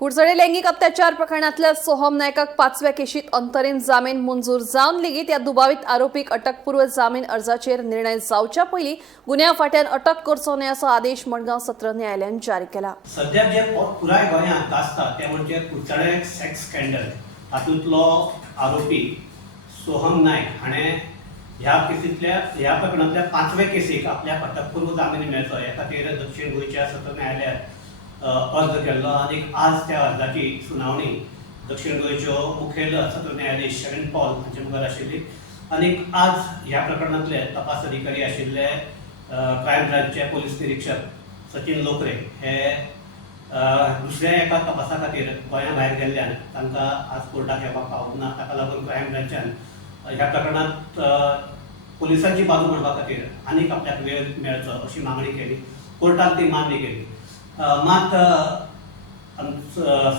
कुडचडे लैंगिक अत्याचार प्रकरणातल्या सोहम नायकाक 5व्या केशीत अंतरीम जामीन मंजूर जावन लेगीत या दुबावित आरोपीक अटकपूर्व जामीन अर्जाचेर निर्णय जावच्या पयलीं गुन्ह्या फाट्यान अटक करचो न्हय असो आदेश मडगांव सत्र न्यायालयान जारी केला। सध्या जे पुराय गोंयांत आसता ते म्हणजे कुडचडे सेक्स स्कॅन्डल हातूंतलो आरोपी सोहम नायक हाणें ह्या प्रकरणांतल्या 5व्या केसीक आपल्याक अटकपूर्व जामीन मेळचो हे खातीर दक्षिण गोंयच्या सत्र न्यायालयात अर्ज केल्लो आनी आज त्या अर्जाची सुनावणी दक्षिण गोंयच्यो मुखेल सत्र न्यायाधीश शरण पॉल हांचे मुखार आशिल्ली आनी आज ह्या प्रकरणांतले तपास अधिकारी आशिल्ले क्रायम ब्रांचचे पोलीस निरीक्षक सचिन लोकरे हे दुसऱ्या एका तपासा खातीर गोंया भायर गेल्ल्यान तांकां आज कोर्टाक येवपाक पावूंक ना। ताका लागून क्रायम ब्रांचान ह्या प्रकरणांत पुलिसांची बाजू म्हणपा खातीर आनीक आपल्याक वेळ मेळचो अशी मागणी केली। कोर्टान ती मान्य केली। मात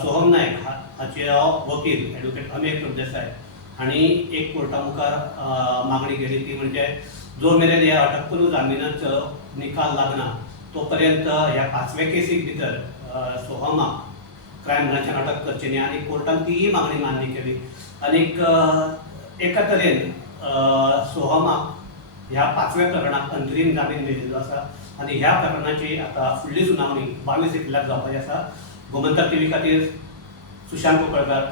सोहम नायक हाचे वकील एडवोकेट अमेय प्रभुदेसाय हांणी एक कोर्टा मुखार मागणी केली ती म्हणजे जो मेरेन ह्या अटकपूर्व जामिनाचो निकाल लागना तो पर्यंत ह्या 5व्या केसीक भितर सोहमाक क्रायम ब्रांचान अटक करची न्ही आनी कोर्टान तीय मागणी मान्य केली। आनीक एका तरेन सोहमाक ह्या 5व्या प्रकरणाक अंतरीम जामीन मेळिल्लो आसा आनी ह्या प्रकरणाची आतां फुडली सुनावणी 22 एप्रिलाक जावपाची आसा। गोमंतक टीव्ही खातीर सुशांत कोकळकार,